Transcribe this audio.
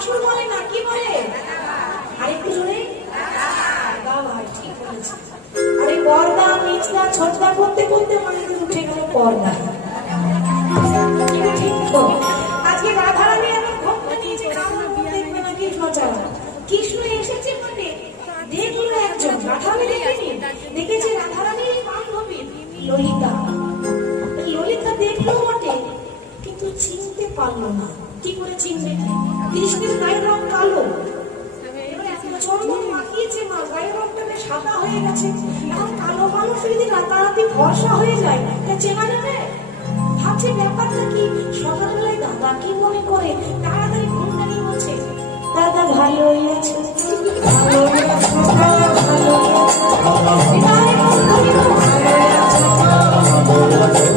বাসুর বলে না, কি বলে? আরেকটু জোরে ভাই, ঠিক বলেছে। আরে পর্দা নিচদা ছটদা করতে করতে মায়ের উঠে গেল পর্দা। ঠিক তো? আজকে রাধারানী এমন ভক্ত নিয়েছে, কারণ দেখবে না কৃষ্ণ ছাড়া। কৃষ্ণ এসেছে বলে দেখলো একজন, রাধারানী দেখেনি, দেখেছে রাধারানীর বান্ধবী ললিতা। ললিতা দেখলো বটে, কিন্তু চিনতে পারলো না। কি করে চিনবে? কৃষ্ণের গায়ের রং কালো, চন্দন মাখিয়েছে মা, গায়ের রংটা সাদা হয়ে গেছে। এখন কালো মানুষ যদি রাতারাতি ফর্সা হয়ে যায়, তা চেনা যাবে? ভাবছে ব্যাপারটা কি। সকালবেলায় দাদা কি মনে করে তাড়াতাড়ি ঘুম দাঁড়িয়ে বলছে, দাদা ভালোই আছে, ভালোই আছে, ভালোই আছে।